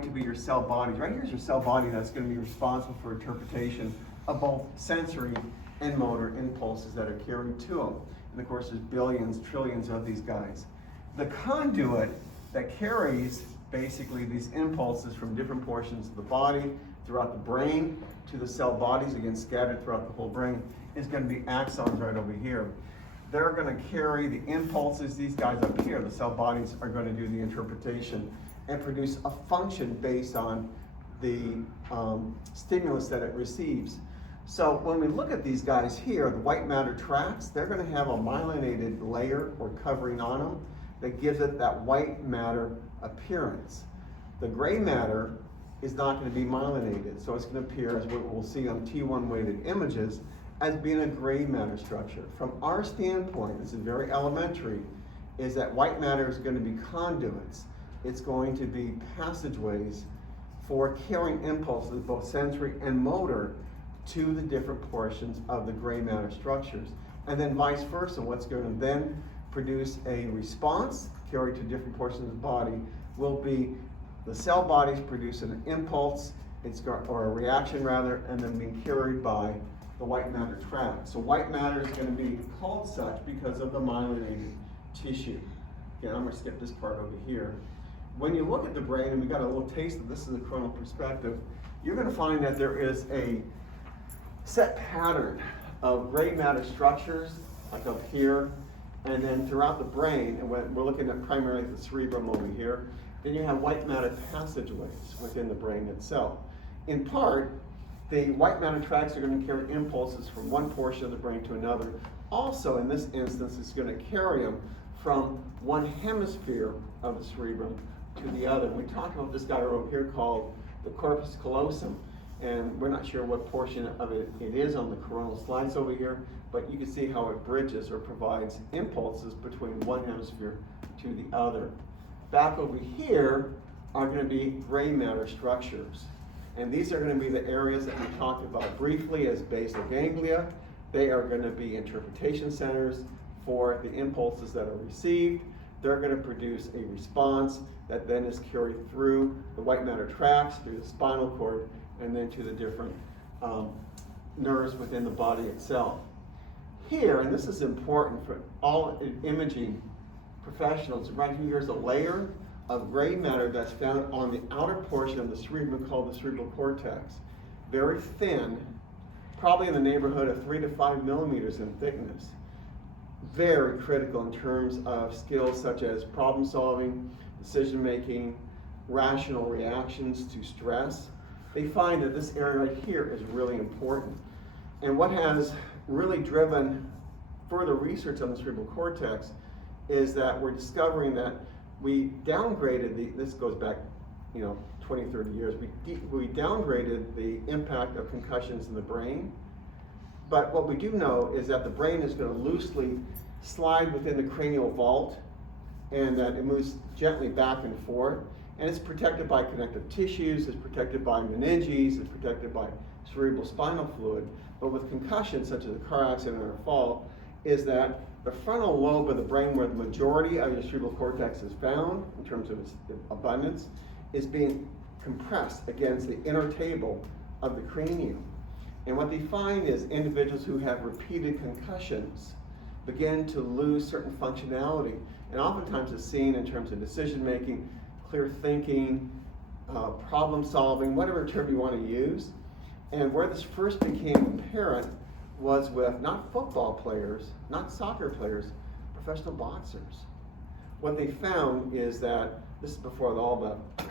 going to be your cell bodies. Right here's your cell body that's going to be responsible for interpretation of both sensory and motor impulses that are carried to them. And of course, there's billions, trillions of these guys. The conduit that carries basically these impulses from different portions of the body throughout the brain to the cell bodies, again scattered throughout the whole brain, is going to be axons right over here. They're going to carry the impulses. These guys up here, the cell bodies, are going to do the interpretation and produce a function based on the stimulus that it receives. So when we look at these guys here, the white matter tracts, they're going to have a myelinated layer or covering on them that gives it that white matter appearance. The gray matter is not going to be myelinated, so it's going to appear, as what we'll see on T1 weighted images, as being a gray matter structure. From our standpoint, this is very elementary, is that white matter is going to be conduits. It's going to be passageways for carrying impulses, both sensory and motor, to the different portions of the gray matter structures. And then vice versa, what's going to then produce a response carried to different portions of the body will be the cell bodies produce an impulse, or a reaction rather, and then being carried by the white matter tract. So white matter is going to be called such because of the myelinated tissue. Again, I'm going to skip this part over here. When you look at the brain, and we got a little taste of this in the coronal perspective, you're going to find that there is a set pattern of gray matter structures, like up here, and then throughout the brain, and we're looking at primarily the cerebrum over here, then you have white matter passageways within the brain itself. In part, the white matter tracts are going to carry impulses from one portion of the brain to another. Also, in this instance, it's going to carry them from one hemisphere of the cerebrum to the other. We talked about this guy over here called the corpus callosum, and we're not sure what portion of it is on the coronal slides over here, but you can see how it bridges or provides impulses between one hemisphere to the other. Back over here are going to be gray matter structures. And these are going to be the areas that we talked about briefly as basal ganglia. They are going to be interpretation centers for the impulses that are received. They're going to produce a response that then is carried through the white matter tracts, through the spinal cord, and then to the different nerves within the body itself. Here, and this is important for all imaging professionals, right here's a layer of gray matter that's found on the outer portion of the cerebrum called the cerebral cortex. Very thin, probably in the neighborhood of 3 to 5 millimeters in thickness. Very critical in terms of skills such as problem solving, decision making, rational reactions to stress. They find that this area right here is really important. And what has really driven further research on the cerebral cortex is that we're discovering that we downgraded this goes back, 20, 30 years, we downgraded the impact of concussions in the brain. But what we do know is that the brain is going to loosely slide within the cranial vault, and that it moves gently back and forth, and it's protected by connective tissues, it's protected by meninges, it's protected by cerebral spinal fluid. But with concussions, such as a car accident or a fall, is that the frontal lobe of the brain, where the majority of your cerebral cortex is found in terms of its abundance, is being compressed against the inner table of the cranium. And what they find is individuals who have repeated concussions begin to lose certain functionality. And oftentimes it's seen in terms of decision making, clear thinking, problem solving, whatever term you want to use. And where this first became apparent was with not football players, not soccer players, professional boxers. What they found is that, this is before all the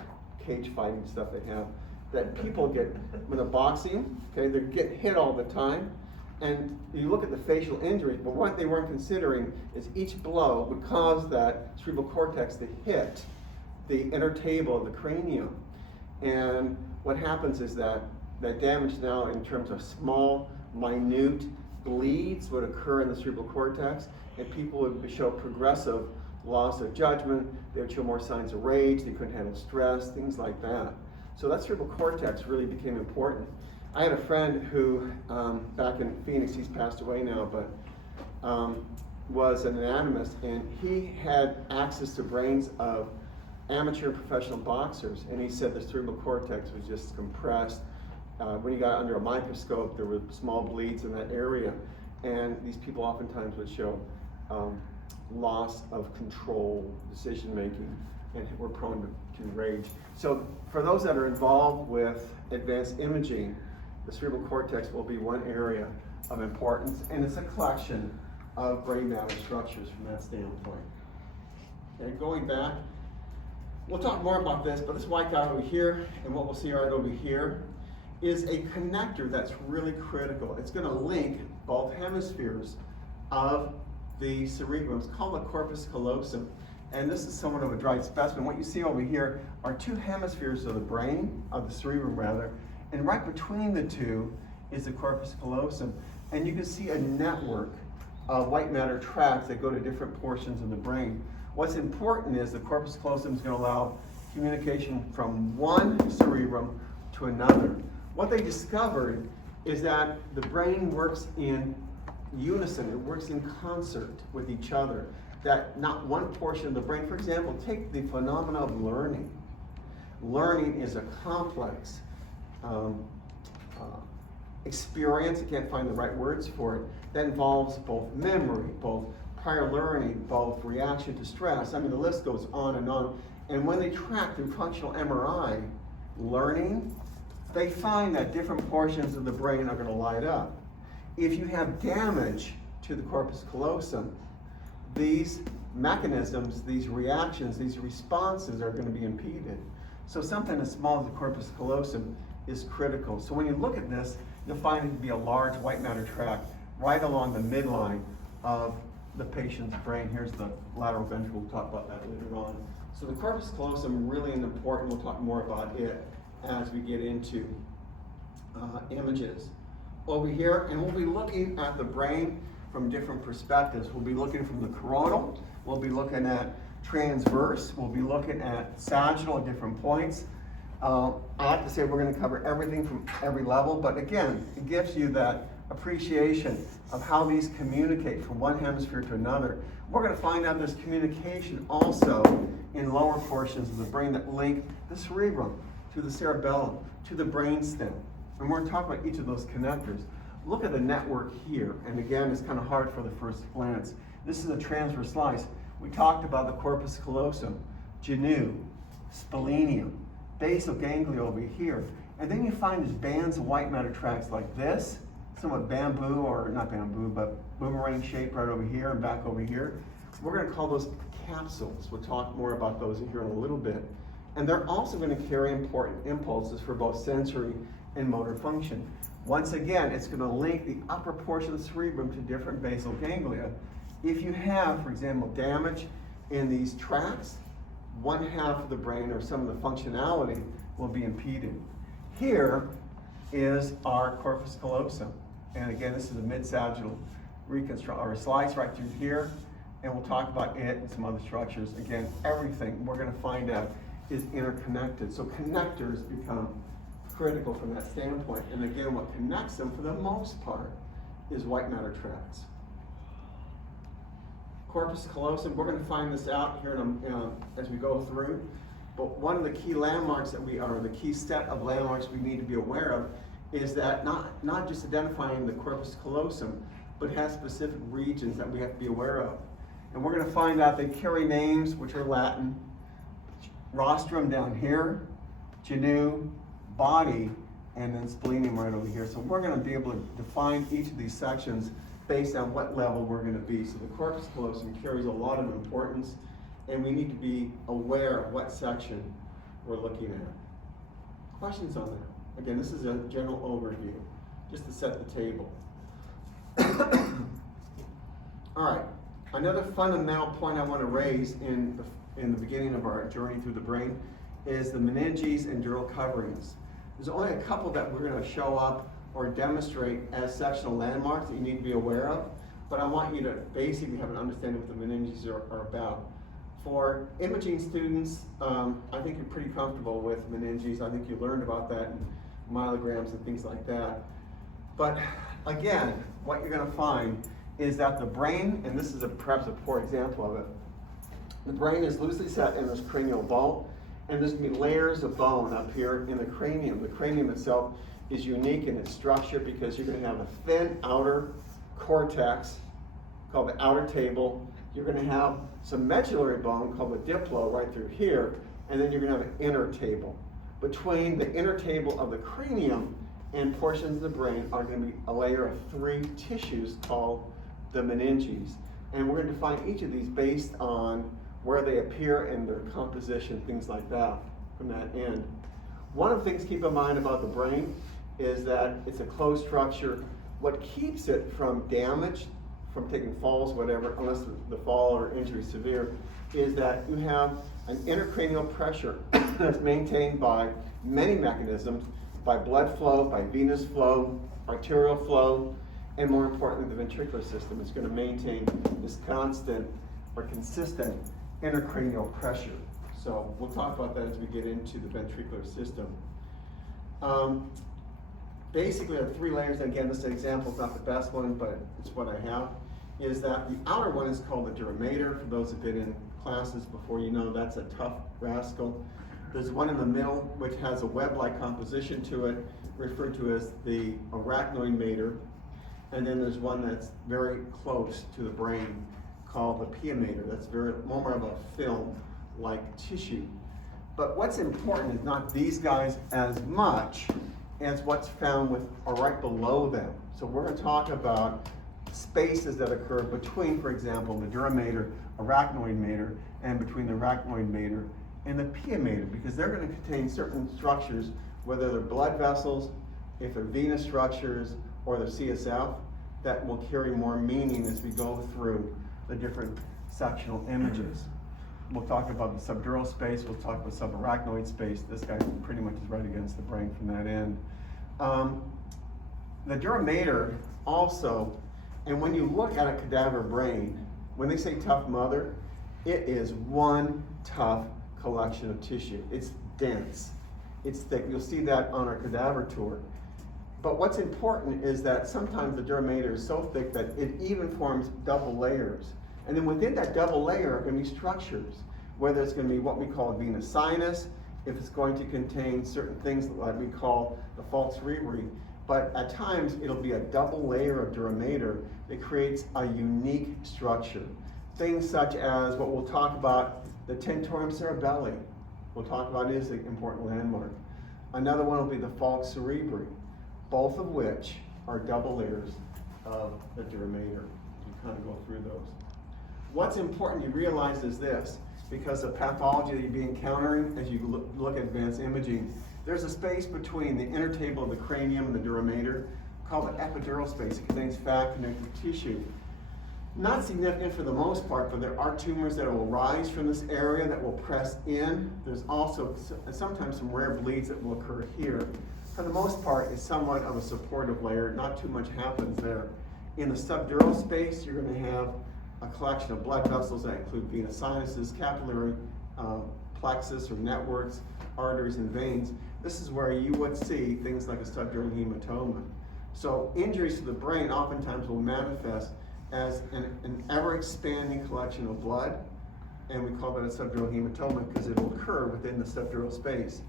cage fighting stuff they have, that people get, when they're boxing, okay, they get hit all the time, and you look at the facial injuries, but what they weren't considering is each blow would cause that cerebral cortex to hit the inner table of the cranium. And what happens is that damage now in terms of small, minute bleeds would occur in the cerebral cortex, and people would show progressive loss of judgment, they would show more signs of rage, they couldn't handle stress, things like that. So that cerebral cortex really became important. I had a friend who, back in Phoenix, he's passed away now, but was an anatomist, and he had access to brains of amateur professional boxers, and he said the cerebral cortex was just compressed. When he got under a microscope, there were small bleeds in that area, and these people oftentimes would show loss of control, decision making, and were prone to rage. So for those that are involved with advanced imaging, the cerebral cortex will be one area of importance, and it's a collection of brain matter structures from that standpoint. And going back, we'll talk more about this, but this white guy over here, and what we'll see right over here, is a connector that's really critical. It's going to link both hemispheres of the cerebrum. It's called the corpus callosum. And this is somewhat of a dried specimen. What you see over here are two hemispheres of the brain, of the cerebrum rather, and right between the two is the corpus callosum. And you can see a network of white matter tracts that go to different portions of the brain. What's important is the corpus callosum is going to allow communication from one cerebrum to another. What they discovered is that the brain works in unison, it works in concert with each other. That not one portion of the brain, for example, take the phenomena of learning. Learning is a complex experience, I can't find the right words for it, that involves both memory, both prior learning, both reaction to stress. I mean, the list goes on and on. And when they track through functional MRI learning, they find that different portions of the brain are going to light up. If you have damage to the corpus callosum, these mechanisms, these reactions, these responses are going to be impeded. So something as small as the corpus callosum is critical. So when you look at this, you'll find it to be a large white matter tract right along the midline of the patient's brain. Here's the lateral ventral. We'll talk about that later on. So the corpus callosum really important. We'll talk more about it as we get into images. Over here, and we'll be looking at the brain from different perspectives. We'll be looking from the coronal, we'll be looking at transverse, we'll be looking at sagittal at different points. I have to say we're going to cover everything from every level, but again, it gives you that appreciation of how these communicate from one hemisphere to another. We're going to find out there's communication also in lower portions of the brain that link the cerebrum to the cerebellum, to the brainstem. And we're going to talk about each of those connectors. Look at the network here, and again, it's kind of hard for the first glance. This is a transverse slice. We talked about the corpus callosum, genu, splenium, basal ganglia over here. And then you find these bands of white matter tracts like this, somewhat bamboo, or not bamboo, but boomerang shape right over here and back over here. We're going to call those capsules. We'll talk more about those here in a little bit. And they're also going to carry important impulses for both sensory and motor function. Once again, it's going to link the upper portion of the cerebrum to different basal ganglia. If you have, for example, damage in these tracts, one half of the brain or some of the functionality will be impeded. Here is our corpus callosum. And again, this is a mid-sagittal reconstruction, or a slice right through here. And we'll talk about it and some other structures. Again, everything we're going to find out is interconnected. So connectors become critical from that standpoint. And again, what connects them for the most part is white matter tracts. Corpus callosum, we're going to find this out here as we go through. But one of the key landmarks the key set of landmarks we need to be aware of is that not just identifying the corpus callosum, but has specific regions that we have to be aware of. And we're going to find out they carry names which are Latin. Rostrum down here, genu, body, and then splenium right over here. So we're going to be able to define each of these sections based on what level we're going to be. So the corpus callosum carries a lot of importance, and we need to be aware of what section we're looking at. Questions on that? Again, this is a general overview, just to set the table. All right, another fundamental point I want to raise in the beginning of our journey through the brain is the meninges and dural coverings. There's only a couple that we're going to show up or demonstrate as sectional landmarks that you need to be aware of, but I want you to basically have an understanding of what the meninges are about. For imaging students, I think you're pretty comfortable with meninges. I think you learned about that in myelograms and things like that. But again, what you're going to find is that the brain, and this is perhaps a poor example of it, The brain is loosely set in this cranial vault, and there's going to be layers of bone up here in the cranium. The cranium itself is unique in its structure because you're going to have a thin outer cortex called the outer table. You're going to have some medullary bone called the diplo right through here, and then you're going to have an inner table. Between the inner table of the cranium and portions of the brain are going to be a layer of 3 tissues called the meninges. And we're going to define each of these based on where they appear and their composition, things like that, from that end. One of the things to keep in mind about the brain is that it's a closed structure. What keeps it from damage, from taking falls, whatever, unless the fall or injury is severe, is that you have an intracranial pressure that's maintained by many mechanisms, by blood flow, by venous flow, arterial flow, and more importantly, the ventricular system is going to maintain this constant or consistent intracranial pressure. So we'll talk about that as we get into the ventricular system. Basically, there are 3 layers. Again, this example is not the best one, but it's what I have. Is that the outer one is called the dura mater. For those who've been in classes before, you know that's a tough rascal. There's one in the middle which has a web-like composition to it, referred to as the arachnoid mater. And then there's one that's very close to the brain called the pia mater. That's more of a film-like tissue. But what's important is not these guys as much as what's found right below them. So we're going to talk about spaces that occur between, for example, the dura mater, arachnoid mater, and between the arachnoid mater and the pia mater, because they're going to contain certain structures, whether they're blood vessels, if they're venous structures, or they're CSF, that will carry more meaning as we go through the different sectional images. We'll talk about the subdural space, we'll talk about subarachnoid space. This guy pretty much is right against the brain from that end. The dura mater also, and when you look at a cadaver brain, when they say tough mother, it is one tough collection of tissue. It's dense, it's thick. You'll see that on our cadaver tour. But what's important is that sometimes the dura mater is so thick that it even forms double layers. And then within that double layer are going to be structures, whether it's going to be what we call a venous sinus, if it's going to contain certain things that we call the falx cerebri. But at times it'll be a double layer of dura mater that creates a unique structure. Things such as what we'll talk about, the tentorium cerebelli. We'll talk about is an important landmark. Another one will be the falx cerebri, both of which are double layers of the dura mater. You kind of go through those. What's important you realize is this, because of pathology that you'll be encountering as you look at advanced imaging, there's a space between the inner table of the cranium and the dura mater called the epidural space. It contains fat connective tissue. Not significant for the most part, but there are tumors that will rise from this area that will press in. There's also sometimes some rare bleeds that will occur here. For the most part, it's somewhat of a supportive layer. Not too much happens there. In the subdural space, you're going to have a collection of blood vessels that include venous sinuses, capillary plexus or networks, arteries, and veins. This is where you would see things like a subdural hematoma. So injuries to the brain oftentimes will manifest as an ever-expanding collection of blood, and we call that a subdural hematoma because it will occur within the subdural space.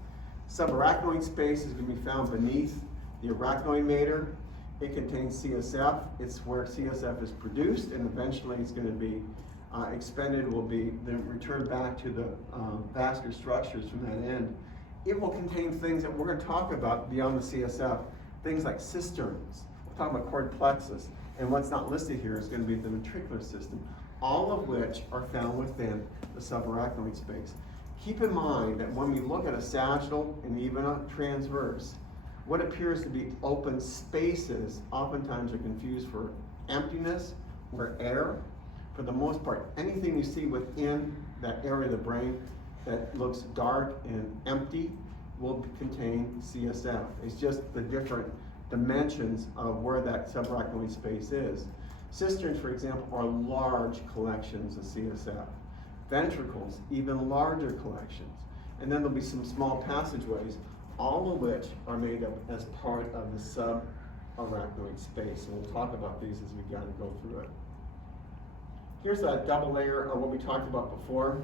Subarachnoid space is going to be found beneath the arachnoid mater. It contains CSF. It's where CSF is produced, and eventually it's going to be expended, will be then returned back to the vascular structures from that end. It will contain things that we're going to talk about beyond the CSF, things like cisterns. We're talking about cord plexus, and what's not listed here is going to be the ventricular system, all of which are found within the subarachnoid space. Keep in mind that when we look at a sagittal and even a transverse, what appears to be open spaces oftentimes are confused for emptiness or air. For the most part, anything you see within that area of the brain that looks dark and empty will contain CSF. It's just the different dimensions of where that subarachnoid space is. Cisterns, for example, are large collections of CSF. Ventricles, even larger collections. And then there'll be some small passageways, all of which are made up as part of the subarachnoid space. And we'll talk about these as we go through it. Here's a double layer of what we talked about before.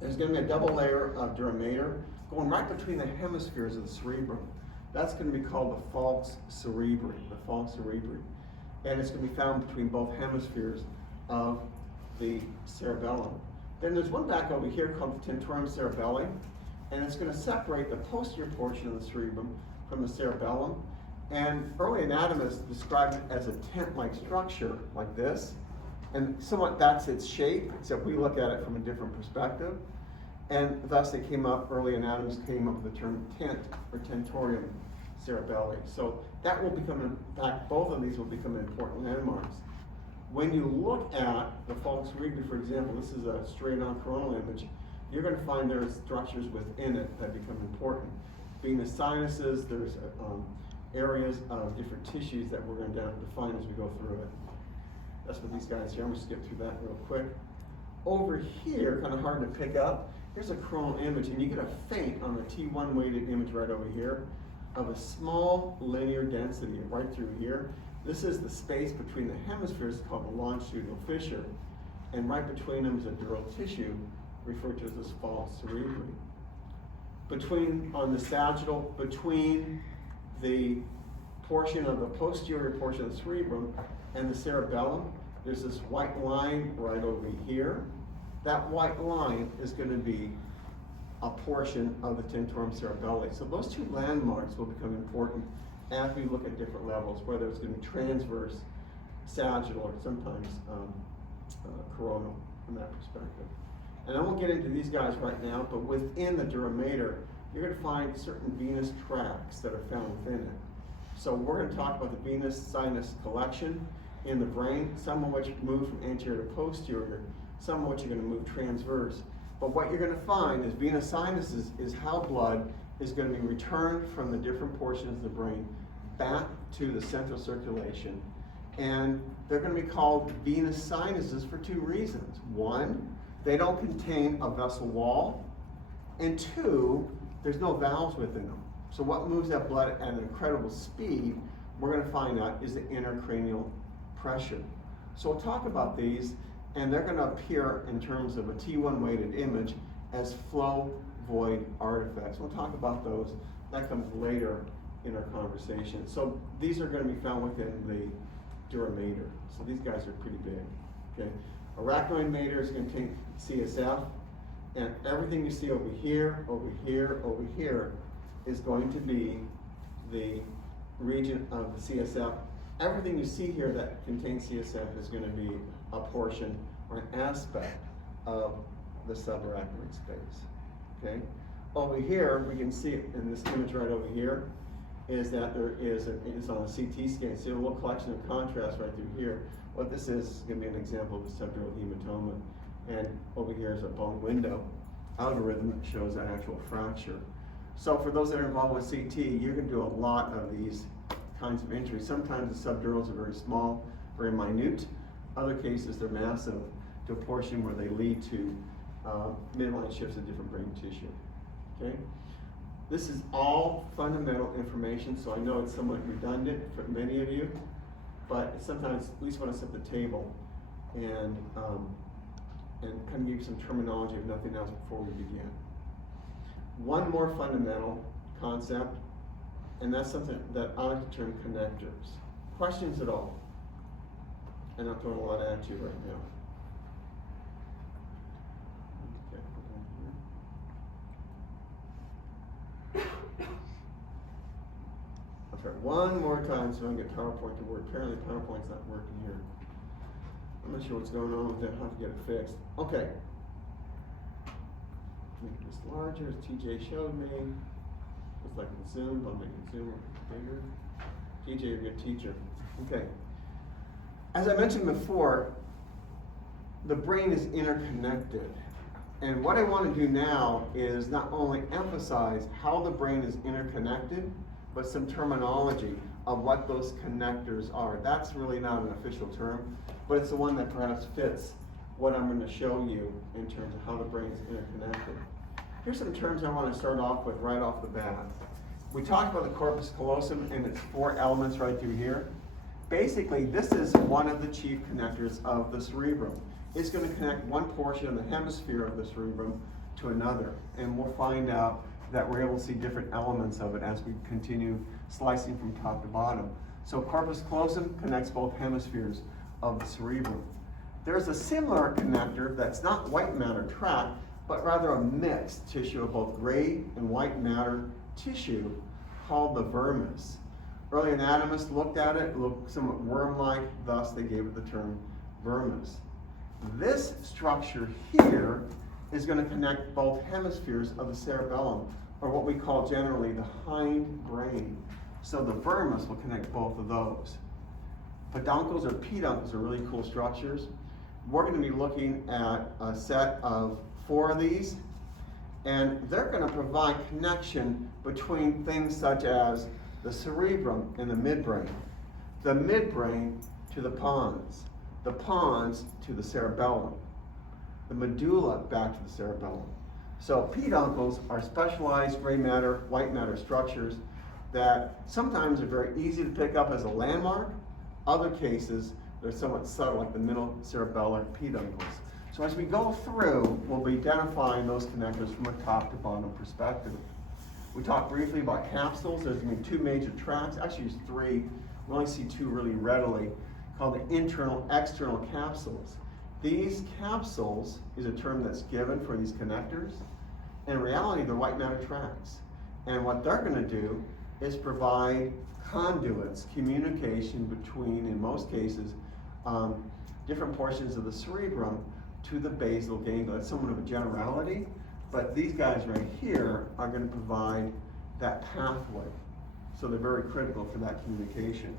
There's going to be a double layer of dura mater going right between the hemispheres of the cerebrum. That's going to be called the falx cerebri, and it's going to be found between both hemispheres of the cerebellum. Then there's one back over here called the tentorium cerebelli, and it's going to separate the posterior portion of the cerebrum from the cerebellum. And early anatomists described it as a tent-like structure, like this. And somewhat that's its shape, except we look at it from a different perspective. And thus early anatomists came up with the term tent, or tentorium cerebelli. So that will become, in fact, both of these will become important landmarks. When you look at the falx cerebri, for example, this is a straight-on coronal image, you're going to find there are structures within it that become important. Venous sinuses, there's areas of different tissues that we're going to define as we go through it. That's what these guys here, I'm going to skip through that real quick. Over here, kind of hard to pick up, here's a coronal image, and you get a feint on the T1 weighted image right over here of a small linear density right through here. This is the space between the hemispheres called the longitudinal fissure, and right between them is a dural tissue referred to as this falx cerebri. On the sagittal, between the portion of the posterior portion of the cerebrum and the cerebellum, there's this white line right over here. That white line is going to be a portion of the tentorium cerebelli. So those two landmarks will become important as we look at different levels, whether it's going to be transverse, sagittal, or sometimes coronal from that perspective. And I won't get into these guys right now, but within the dura mater, you're going to find certain venous tracts that are found within it. So we're going to talk about the venous sinus collection in the brain, some of which move from anterior to posterior, some of which are going to move transverse. But what you're going to find is venous sinuses is how blood is going to be returned from the different portions of the brain back to the central circulation. And they're going to be called venous sinuses for two reasons. One, they don't contain a vessel wall, and two, there's no valves within them. So what moves that blood at an incredible speed, we're going to find out, is the intracranial pressure. So we'll talk about these, and they're going to appear in terms of a T1 weighted image as flow void artifacts. We'll talk about those. That comes later in our conversation. So these are going to be found within the dura mater. So these guys are pretty big. Okay, arachnoid mater is going to contain CSF, and everything you see over here, over here, over here is going to be the region of the CSF. Everything you see here that contains CSF is going to be a portion or an aspect of the subarachnoid space. Okay. Over here, we can see it in this image right over here, is that there is it's on a CT scan. See a little collection of contrast right through here. What this is going to be an example of a subdural hematoma, and over here is a bone window algorithm that shows an actual fracture. So for those that are involved with CT, you're going to do a lot of these kinds of injuries. Sometimes the subdurals are very small, very minute. Other cases, they're massive to a portion where they lead to midline shifts in different brain tissue. Okay? This is all fundamental information, so I know it's somewhat redundant for many of you, but sometimes at least want to set the table and kind of give you some terminology, if nothing else, before we begin. One more fundamental concept, and that's something that I like to term connectors. Questions at all? And I'm throwing a lot at you right now. Okay, I'll try one more time so I can get PowerPoint to work. Apparently PowerPoint's not working here. I'm not sure what's going on with that. I'll have to get it fixed. Okay. Make this larger, as TJ showed me. Looks like it's zoomed. I'll make it zoom bigger. TJ, you're a good teacher. Okay. As I mentioned before, the brain is interconnected. And what I want to do now is not only emphasize how the brain is interconnected, but some terminology of what those connectors are. That's really not an official term, but it's the one that perhaps fits what I'm going to show you in terms of how the brain is interconnected. Here's some terms I want to start off with right off the bat. We talked about the corpus callosum and its four elements right through here. Basically, this is one of the chief connectors of the cerebrum. is going to connect one portion of the hemisphere of the cerebrum to another. And we'll find out that we're able to see different elements of it as we continue slicing from top to bottom. So corpus callosum connects both hemispheres of the cerebrum. There's a similar connector that's not white matter tract, but rather a mixed tissue of both gray and white matter tissue called the vermis. Early anatomists looked at it, looked somewhat worm-like, thus they gave it the term vermis. This structure here is going to connect both hemispheres of the cerebellum, or what we call generally the hind brain. So the vermis will connect both of those. Peduncles or peduncles are really cool structures. We're going to be looking at a set of 4 of these, and they're going to provide connection between things such as the cerebrum and the midbrain to the pons to the cerebellum, the medulla back to the cerebellum. So peduncles are specialized gray matter, white matter structures that sometimes are very easy to pick up as a landmark. Other cases, they're somewhat subtle, like the middle cerebellar peduncles. So as we go through, we'll be identifying those connectors from a top to bottom perspective. We talked briefly about capsules. There's going to be 2 major tracts, actually there's 3. We only see 2 really readily, called the internal, external capsules. These capsules is a term that's given for these connectors. In reality, they're white matter tracts. And what they're going to do is provide conduits, communication between, in most cases, different portions of the cerebrum to the basal ganglia. That's somewhat of a generality, but these guys right here are going to provide that pathway. So they're very critical for that communication.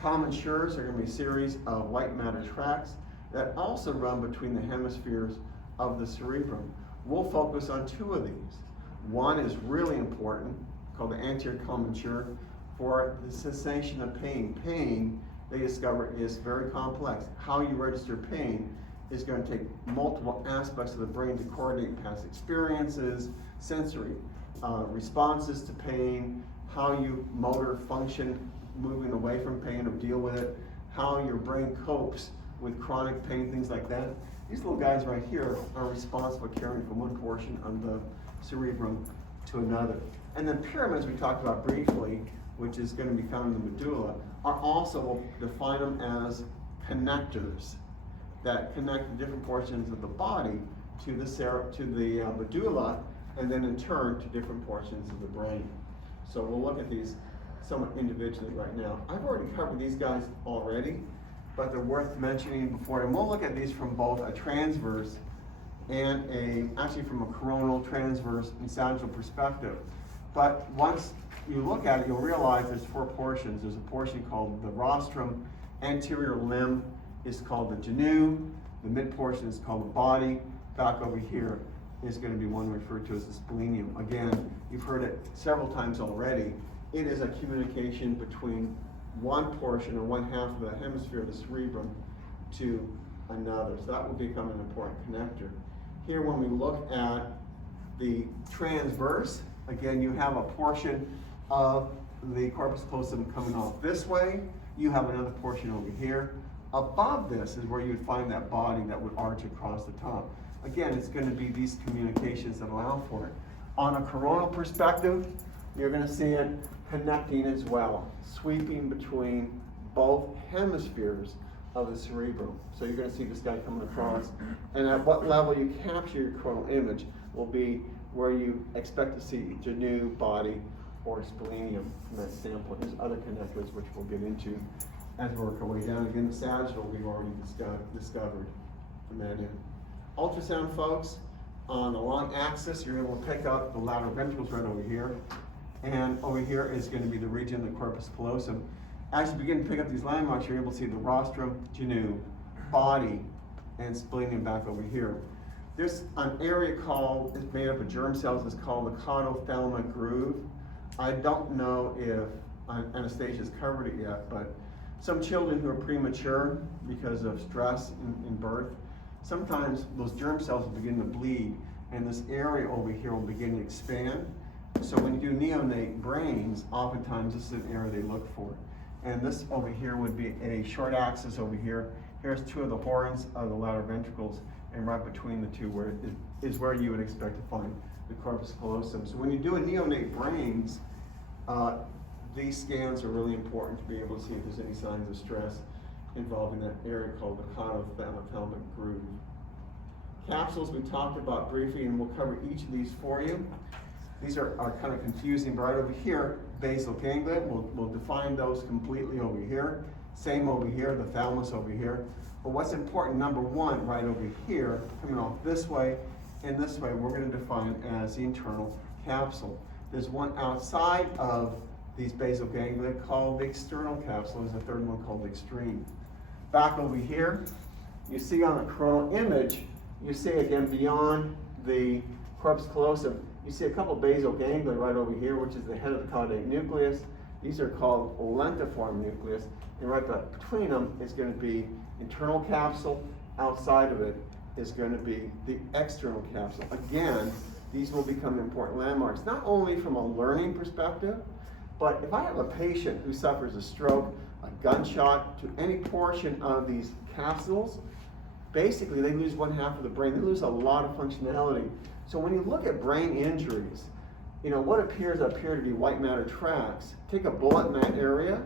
Commissures are going to be a series of white matter tracts that also run between the hemispheres of the cerebrum. We'll focus on 2 of these. One is really important, called the anterior commissure, for the cessation of pain. Pain, they discover, is very complex. How you register pain is going to take multiple aspects of the brain to coordinate past experiences, sensory responses to pain, how you motor function moving away from pain or deal with it, how your brain copes with chronic pain, things like that. These little guys right here are responsible for carrying from one portion of the cerebrum to another. And then pyramids we talked about briefly, which is going to be found in the medulla, are also, we'll define them as connectors that connect the different portions of the body to the medulla, and then in turn to different portions of the brain. So we'll look at these somewhat individually right now. I've already covered these guys already, but they're worth mentioning before. And we'll look at these from both a transverse and actually from a coronal, transverse, and sagittal perspective. But once you look at it, you'll realize there's 4 portions. There's a portion called the rostrum, anterior limb is called the genu, the mid portion is called the body, back over here is going to be one referred to as the splenium. Again, you've heard it several times already. It is a communication between one portion or one half of the hemisphere of the cerebrum to another. So that will become an important connector. Here when we look at the transverse, again you have a portion of the corpus callosum coming off this way. You have another portion over here. Above this is where you would find that body that would arch across the top. Again, it's going to be these communications that allow for it. On a coronal perspective, you're going to see it connecting as well, sweeping between both hemispheres of the cerebrum. So you're going to see this guy coming across. And at what level you capture your coronal image will be where you expect to see genu, body, or splenium from that sample. There's other connectors which we'll get into as we work our way down. Again, the sagittal we've already discovered from that end. Ultrasound, folks, on the long axis, you're able to pick up the lateral ventricles right over here. And over here is going to be the region of the corpus callosum. As you begin to pick up these landmarks, you're able to see the rostrum, genu, body, and splenium back over here. There's an area it's made up of germ cells, it's called the caudothalamic groove. I don't know if Anastasia's covered it yet, but some children who are premature because of stress in birth, sometimes those germ cells will begin to bleed, and this area over here will begin to expand. So when you do neonate brains, oftentimes this is an area they look for. And this over here would be a short axis over here. Here's two of the horns of the lateral ventricles, and right between the two is where you would expect to find the corpus callosum. So when you do a neonate brains, these scans are really important to be able to see if there's any signs of stress involved in that area called the caudothalamic groove. Capsules we talked about briefly, and we'll cover each of these for you. These are kind of confusing, but right over here, basal ganglia, we'll define those completely over here. Same over here, the thalamus over here. But what's important, number one, right over here, coming off this way and this way, we're going to define as the internal capsule. There's one outside of these basal ganglia called the external capsule. There's a third one called the extreme. Back over here, you see on the coronal image, you see again beyond the corpus callosum, you see a couple basal ganglia right over here, which is the head of the caudate nucleus. These are called lentiform nucleus, and right between them is going to be internal capsule. Outside of it is going to be the external capsule. Again, these will become important landmarks, not only from a learning perspective, but if I have a patient who suffers a stroke, a gunshot to any portion of these capsules, basically they lose one half of the brain. They lose a lot of functionality. So when you look at brain injuries, what appears up here to be white matter tracts, take a bullet in that area,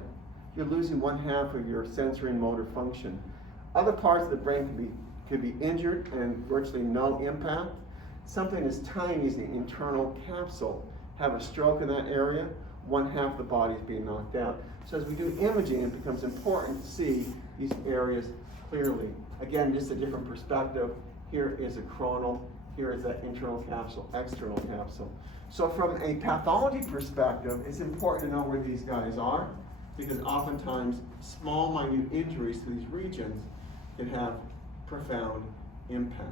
you're losing one half of your sensory and motor function. Other parts of the brain could be injured and virtually no impact. Something as tiny as the internal capsule, have a stroke in that area, one half of the body is being knocked out. So as we do imaging, it becomes important to see these areas clearly. Again, just a different perspective. Here is a coronal, here is that internal capsule, external capsule. So from a pathology perspective, it's important to know where these guys are, because oftentimes small, minute injuries to these regions can have profound impact.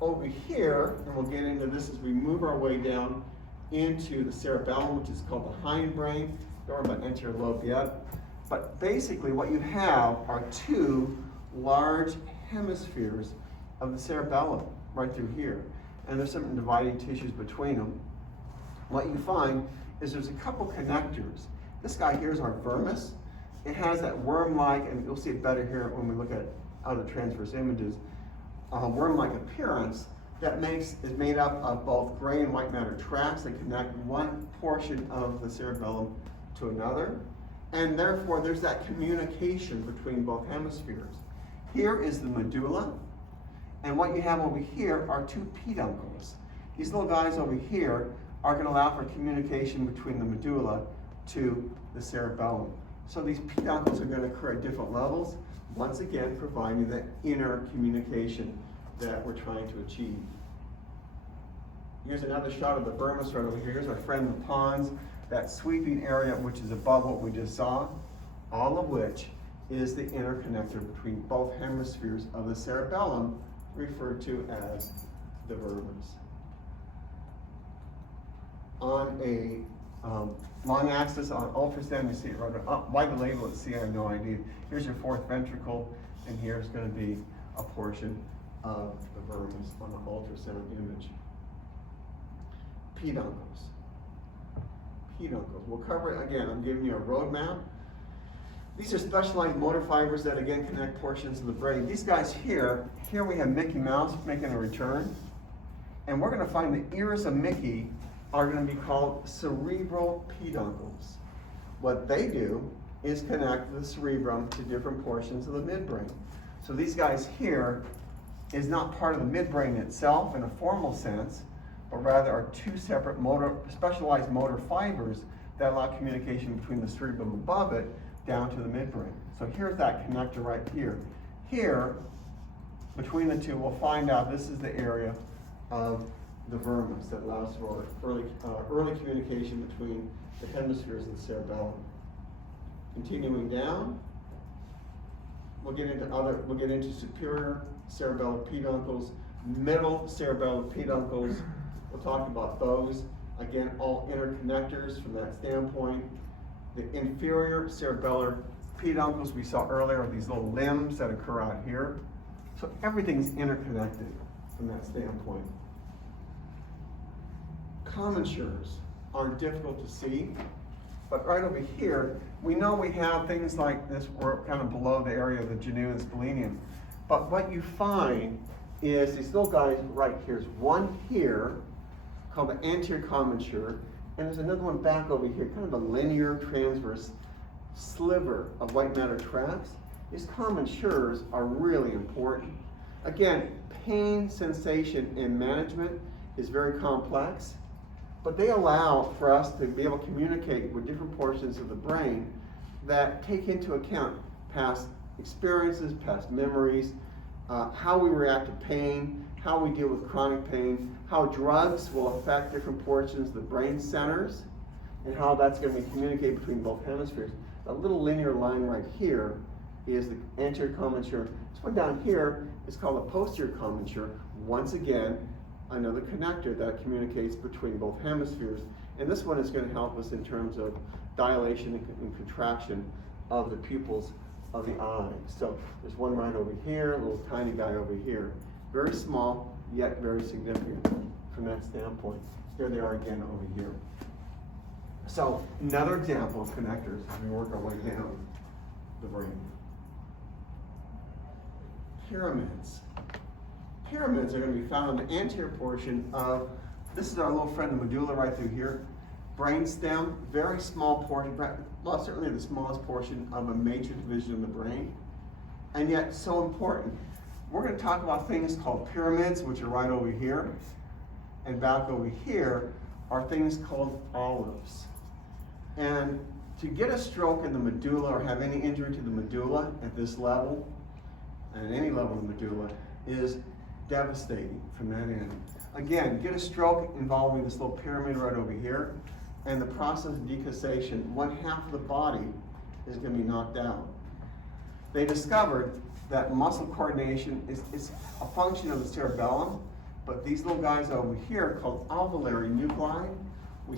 Over here, and we'll get into this as we move our way down into the cerebellum, which is called the hindbrain. Don't worry about anterior lobe yet. But basically what you have are two large hemispheres of the cerebellum right through here. And there's some dividing tissues between them. What you find is there's a couple connectors. This guy here is our vermis. It has that worm-like, and you'll see it better here when we look at other transverse images, worm-like appearance that is made up of both gray and white matter tracts that connect one portion of the cerebellum to another. And therefore, there's that communication between both hemispheres. Here is the medulla, and what you have over here are two peduncles. These little guys over here are going to allow for communication between the medulla to the cerebellum. So these peduncles are going to occur at different levels, once again providing that inner communication that we're trying to achieve. Here's another shot of the vermis right over here. Here's our friend the pons, that sweeping area which is above what we just saw, all of which is the inner connector between both hemispheres of the cerebellum, referred to as the vermis. On a long axis on ultrasound, you see it right up. Why the label it C, I have no idea. Here's your fourth ventricle, and here's going to be a portion of the vermis on the ultrasound image. Peduncles. Peduncles. We'll cover it again. I'm giving you a roadmap. These are specialized motor fibers that again connect portions of the brain. These guys here we have Mickey Mouse making a return, and we're going to find the ears of Mickey are going to be called cerebral peduncles. What they do is connect the cerebrum to different portions of the midbrain. So these guys here is not part of the midbrain itself in a formal sense, but rather are two separate specialized motor fibers that allow communication between the cerebrum above it down to the midbrain. So here's that connector right here. Here, between the two, we'll find out this is the area of the vermis that allows for early communication between the hemispheres of the cerebellum. Continuing down, we'll get into superior cerebellar peduncles, middle cerebellar peduncles. We'll talk about those. Again, all interconnectors from that standpoint. The inferior cerebellar peduncles we saw earlier are these little limbs that occur out here. So everything's interconnected from that standpoint. Commissures are difficult to see. But right over here, we know we have things like this, we're kind of below the area of the genu and splenium. But what you find is these little guys right here. There's one here called the anterior commissure, and there's another one back over here, kind of a linear transverse sliver of white matter tracts. These commissures are really important. Again, pain, sensation, and management is very complex, but they allow for us to be able to communicate with different portions of the brain that take into account past experiences, past memories, how we react to pain, how we deal with chronic pain, how drugs will affect different portions of the brain centers, and how that's going to be communicated between both hemispheres. A little linear line right here is the anterior commissure. This one down here is called the posterior commissure. Once again, another connector that communicates between both hemispheres. And this one is going to help us in terms of dilation and contraction of the pupils of the eye. So there's one right over here, a little tiny guy over here. Very small, yet very significant from that standpoint. Here they are again over here. So another example of connectors as we work our way down the brain. Pyramids. Pyramids are going to be found in the anterior portion of, this is our little friend, the medulla right through here. Brainstem, very small portion, well, certainly the smallest portion of a major division of the brain, and yet so important. We're going to talk about things called pyramids, which are right over here, and back over here are things called olives. And to get a stroke in the medulla or have any injury to the medulla at this level, and any level of the medulla, is devastating from that end. Again, get a stroke involving this little pyramid right over here, and the process of decussation, one half of the body is going to be knocked out. They discovered that muscle coordination is a function of the cerebellum, but these little guys over here called alveolary nuclei